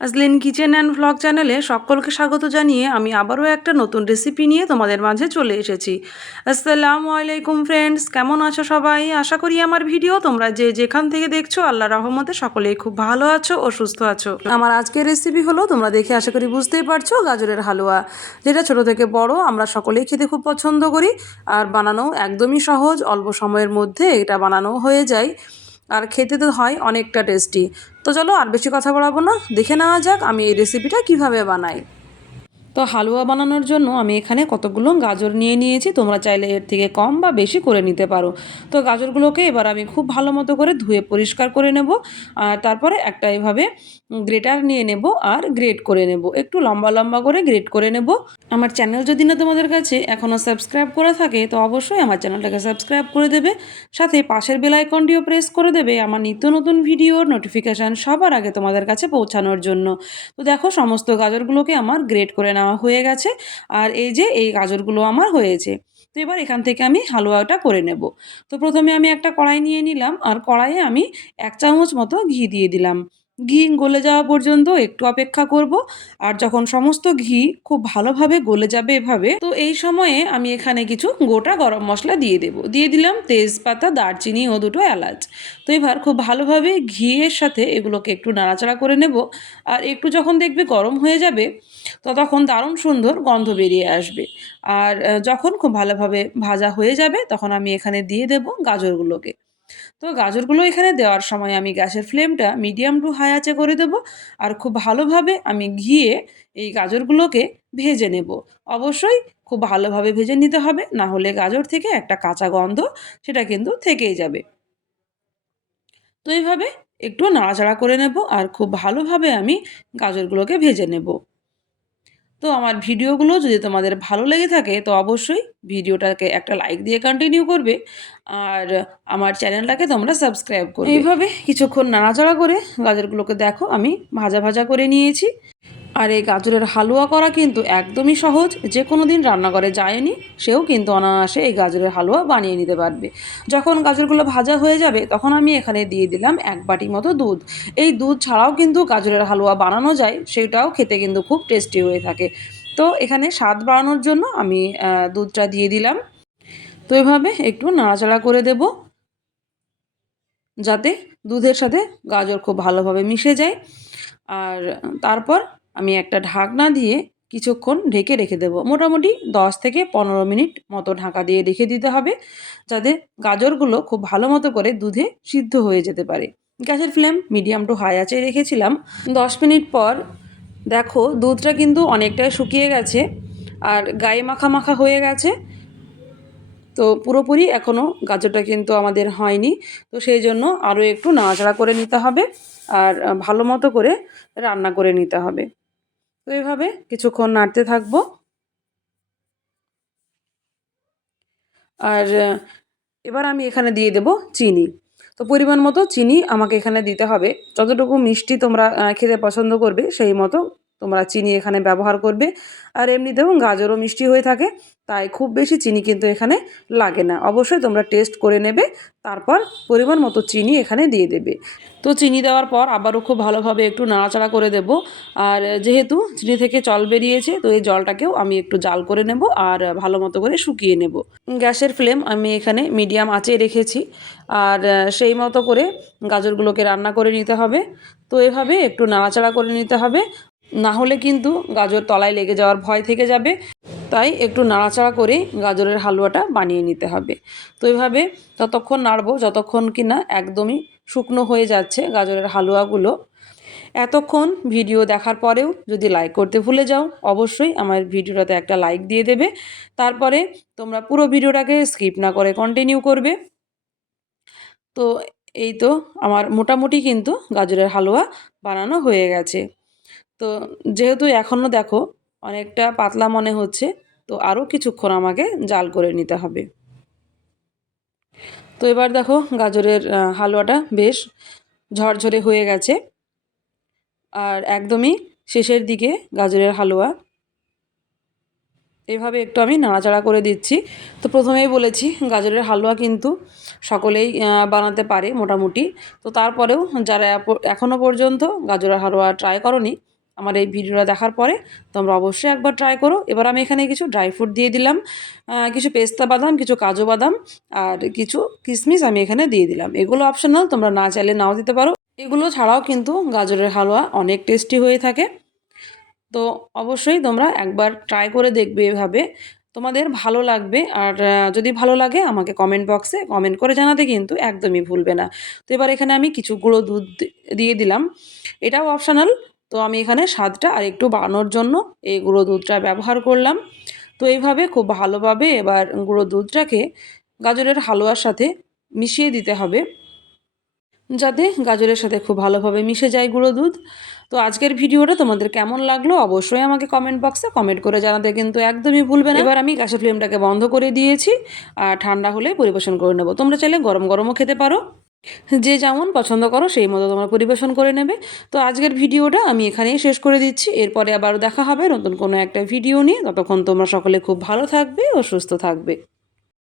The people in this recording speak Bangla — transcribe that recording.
আজলিন কিচেন অ্যান্ড ভ্লগ চ্যানেলে সকলকে স্বাগত জানিয়ে আমি আবারও একটা নতুন রেসিপি নিয়ে তোমাদের মাঝে চলে এসেছি। আসসালামু আলাইকুম ফ্রেন্ডস কেমন আছো সবাই? আশা করি আমার ভিডিও তোমরা যে যেখান থেকে দেখছ, আল্লাহ রহমতে সকলেই খুব ভালো আছো ও সুস্থ আছো। আমার আজকের রেসিপি হলো, তোমরা দেখে আশা করি বুঝতেই পারছ, গাজরের হালুয়া। যেটা ছোট থেকে বড়, আমরা সকলেই খেতে খুব পছন্দ করি। আর বানানো একদমই সহজ, অল্প সময়ের মধ্যে এটা বানানো হয়ে যায়। আর খেতে তো হয় অনেকটা টেস্টি তো চলো আর বেশি কথা বলাবো না। দেখে নেওয়া যাক আমি এই রেসিপিটা কীভাবে বানাই। তো হালুয়া বানানোর জন্য আমি এখানে কতগুলো গাজর নিয়ে নিয়েছি, তোমরা চাইলে এর থেকে কম বা বেশি করে নিতে পারো। তো গাজরগুলোকে এবার আমি খুব ভালো মতো করে ধুয়ে পরিষ্কার করে নেব, আর তারপরে একটা এভাবে গ্রেটার নিয়ে নেব আর গ্রেট করে নেব। একটু লম্বা লম্বা করে গ্রেট করে নেব। আমার চ্যানেল যদি না তোমাদের কাছে এখনও সাবস্ক্রাইব করে থাকে, তো অবশ্যই আমার চ্যানেলটাকে সাবস্ক্রাইব করে দেবে। সাথে পাশের বেল আইকনটিও প্রেস করে দেবে আমার নিত্য নতুন ভিডিওর নোটিফিকেশান সবার আগে তোমাদের কাছে পৌঁছানোর জন্য। তো দেখো, সমস্ত গাজরগুলোকে আমার গ্রেট করে নেওয়া হয়ে গেছে। আর এই যে, এই গাজরগুলো আমার হয়েছে। তো এবার এখান থেকে আমি হালুয়াটা করে নেব। তো প্রথমে আমি একটা কড়াই নিয়ে নিলাম। আর কড়াইয়ে আমি এক চামচ মতো ঘি দিয়ে দিলাম। ঘি গলে যাওয়া পর্যন্ত একটু অপেক্ষা করব। আর যখন সমস্ত ঘি খুব ভালোভাবে গলে যাবে এভাবে, তো এই সময়ে আমি এখানে কিছু গোটা গরম মশলা দিয়ে দেব। দিয়ে দিলাম তেজপাতা, দারচিনি ও দুটো এলাচ। তো এবার খুব ভালোভাবে ঘিয়ের সাথে এগুলোকে একটু নাড়াচাড়া করে নেব। আর একটু যখন দেখবে গরম হয়ে যাবে, তো তখন দারুণ সুন্দর গন্ধ বেরিয়ে আসবে। আর যখন খুব ভালোভাবে ভাজা হয়ে যাবে, তখন আমি এখানে দিয়ে দেব গাজরগুলোকে। তো গাজরগুলো এখানে দেওয়ার সময় আমি গ্যাসের ফ্লেমটা মিডিয়াম টু হাই আঁচে করে দেবো আর খুব ভালোভাবে আমি ঘিয়ে এই গাজরগুলোকে ভেজে নেব। অবশ্যই খুব ভালোভাবে ভেজে নিতে হবে, না হলে গাজর থেকে একটা কাঁচা গন্ধ সেটা কিন্তু থেকেই যাবে। তো এইভাবে একটু নাড়াচাড়া করে নেব আর খুব ভালোভাবে আমি গাজরগুলোকে ভেজে নেব। তো আমার ভিডিওগুলো যদি তোমাদের ভালো লেগে থাকে, তো অবশ্যই ভিডিওটাকে একটা লাইক দিয়ে কন্টিনিউ করবে। আর আমার চ্যানেলটাকে তোমরা সাবস্ক্রাইব করবে। এইভাবে কিছুক্ষণ নাড়াচাড়া করে গাজরগুলোকে দেখো, আমি ভাজা ভাজা করে নিয়েছি। আর এই গাজরের হালুয়া করা কিন্তু একদমই সহজ। যে কোনো দিন রান্নাঘরে যায়নি, সেও কিন্তু অনায়াসে এই গাজরের হালুয়া বানিয়ে নিতে পারবে। যখন গাজরগুলো ভাজা হয়ে যাবে, তখন আমি এখানে দিয়ে দিলাম এক বাটি মতো দুধ। এই দুধ ছাড়াও কিন্তু গাজরের হালুয়া বানানো যায়, সেটাও খেতে কিন্তু খুব টেস্টি হয়ে থাকে। তো এখানে স্বাদ বাড়ানোর জন্য আমি দুধটা দিয়ে দিলাম। তো এভাবে একটু নাড়াচাড়া করে দেব। যাতে দুধের সাথে গাজর খুব ভালোভাবে মিশে যায়। আর তারপর আমি একটা ঢাকনা দিয়ে কিছুক্ষণ ঢেকে রেখে দেবো। মোটামুটি দশ থেকে পনেরো মিনিট মতো ঢাকা দিয়ে রেখে দিতে হবে যাতে গাজরগুলো খুব ভালো মতো করে দুধে সিদ্ধ হয়ে যেতে পারে। গ্যাসের ফ্লেম মিডিয়াম টু হাই আছে রেখেছিলাম। দশ মিনিট পর দেখো দুধটা কিন্তু অনেকটাই শুকিয়ে গেছে আর গায়ে মাখা মাখা হয়ে গেছে। তো পুরোপুরি এখনও গাজরটা কিন্তু আমাদের হয়নি। তো সেই জন্য আরও একটু নাড়াচাড়া করে নিতে হবে আর ভালো মতো করে রান্না করে নিতে হবে। তো এইভাবে কিছুক্ষণ নাড়তে থাকব। আর এবার আমি এখানে দিয়ে দেব চিনি। তো পরিমাণ মতো চিনি আমাকে এখানে দিতে হবে। যতটুকু মিষ্টি তোমরা খেতে পছন্দ করবে, সেই মতো তোমরা চিনি এখানে ব্যবহার করবে। আর এমনিতেও গাজরও মিষ্টি হয়ে থাকে। তাই খুব বেশি চিনি কিন্তু এখানে লাগে না। অবশ্যই তোমরা টেস্ট করে নেবে, তারপর পরিমাণ মতো চিনি এখানে দিয়ে দেবে। তো চিনি দেওয়ার পর আবারও খুব ভালোভাবে একটু নাড়াচাড়া করে দেব। আর যেহেতু চিনি থেকে জল বেরিয়েছে, তো এই জলটাকেও আমি একটু জাল করে নেব আর ভালো মতো করে শুকিয়ে নেব। গ্যাসের ফ্লেম আমি এখানে মিডিয়াম আঁচে রেখেছি। আর সেই মতো করে গাজরগুলোকে রান্না করে নিতে হবে। তো এভাবে একটু নাড়াচাড়া করে নিতে হবে। না হলে কিন্তু গাজর তলায় লেগে যাওয়ার ভয় থেকে যাবে। তাই একটু নাড়াচাড়া করে গাজরের হালুয়াটা বানিয়ে নিতে হবে। তো এইভাবে ততক্ষণ নাড়বো, যতক্ষণ কি না একদমই শুকনো হয়ে যাচ্ছে গাজরের হালুয়াগুলো, এতক্ষণ ভিডিও দেখার পরেও যদি লাইক করতে ভুলে যাও, অবশ্যই আমার ভিডিওটাতে একটা লাইক দিয়ে দেবে। তারপরে তোমরা পুরো ভিডিওটাকে স্কিপ না করে কন্টিনিউ করবে। তো এই তো আমার মোটামুটি কিন্তু গাজরের হালুয়া বানানো হয়ে গেছে। তো যেহেতু এখনও দেখো অনেকটা পাতলা মনে হচ্ছে, তো আরও কিছুক্ষণ আমাকে জাল করে নিতে হবে। তো এবার দেখো গাজরের হালুয়াটা বেশ ঝরঝরে হয়ে গেছে। আর একদমই শেষের দিকে গাজরের হালুয়া। এভাবে একটু আমি নাড়াচাড়া করে দিচ্ছি। তো প্রথমেই বলেছি, গাজরের হালুয়া কিন্তু সকলেই বানাতে পারে মোটামুটি। তো তারপরেও যারা এখনও পর্যন্ত গাজরের হালুয়া ট্রাই করনি আমার এই ভিডিওটা দেখার পরে তোমরা অবশ্যই একবার ট্রাই করো। এবার আমি এখানে কিছু ড্রাই ফ্রুট দিয়ে দিলাম কিছু পেস্তা বাদাম, কিছু কাজু বাদাম আর কিছু কিশমিশ আমি এখানে দিয়ে দিলাম। এগুলো অপশনাল তোমরা না চাইলে নাও দিতে পারো। এগুলো ছাড়াও কিন্তু গাজরের হালুয়া অনেক টেস্টি হয়ে থাকে। তো অবশ্যই তোমরা একবার ট্রাই করে দেখবে এভাবে। তোমাদের ভালো লাগবে আর যদি ভালো লাগে আমাকে কমেন্ট বক্সে কমেন্ট করে জানাতে কিন্তু একদমই ভুলবে না। তো এবার এখানে আমি কিছু গুঁড়ো দুধ দিয়ে দিলাম। এটাও অপশনাল তো আমি এখানে স্বাদটা আর একটু বাড়ানোর জন্য এই গুঁড়ো দুধটা ব্যবহার করলাম। তো এইভাবে খুব ভালোভাবে এবার গুঁড়ো দুধটাকে গাজরের হালুয়ার সাথে মিশিয়ে দিতে হবে। যাতে গাজরের সাথে খুব ভালোভাবে মিশে যায় গুঁড়ো দুধ। তো আজকের ভিডিওটা তোমাদের কেমন লাগল অবশ্যই আমাকে কমেন্ট বক্সে কমেন্ট করে জানাতে কিন্তু একদমই ভুলবে না। এবার আমি গ্যাসের ফ্লেমটাকে বন্ধ করে দিয়েছি আর ঠান্ডা হলে পরিবেশন করে নেব। তোমরা চাইলে গরম গরমও খেতে পারো। যে যেমন পছন্দ করো সেই মতো তোমরা পরিবেশন করে নেবে। তো আজকের ভিডিওটা আমি এখানেই শেষ করে দিচ্ছি। এরপরে আবার দেখা হবে নতুন কোনো একটা ভিডিও নিয়ে। ততক্ষণ তোমরা সকলে খুব ভালো থাকবে ও সুস্থ থাকবে।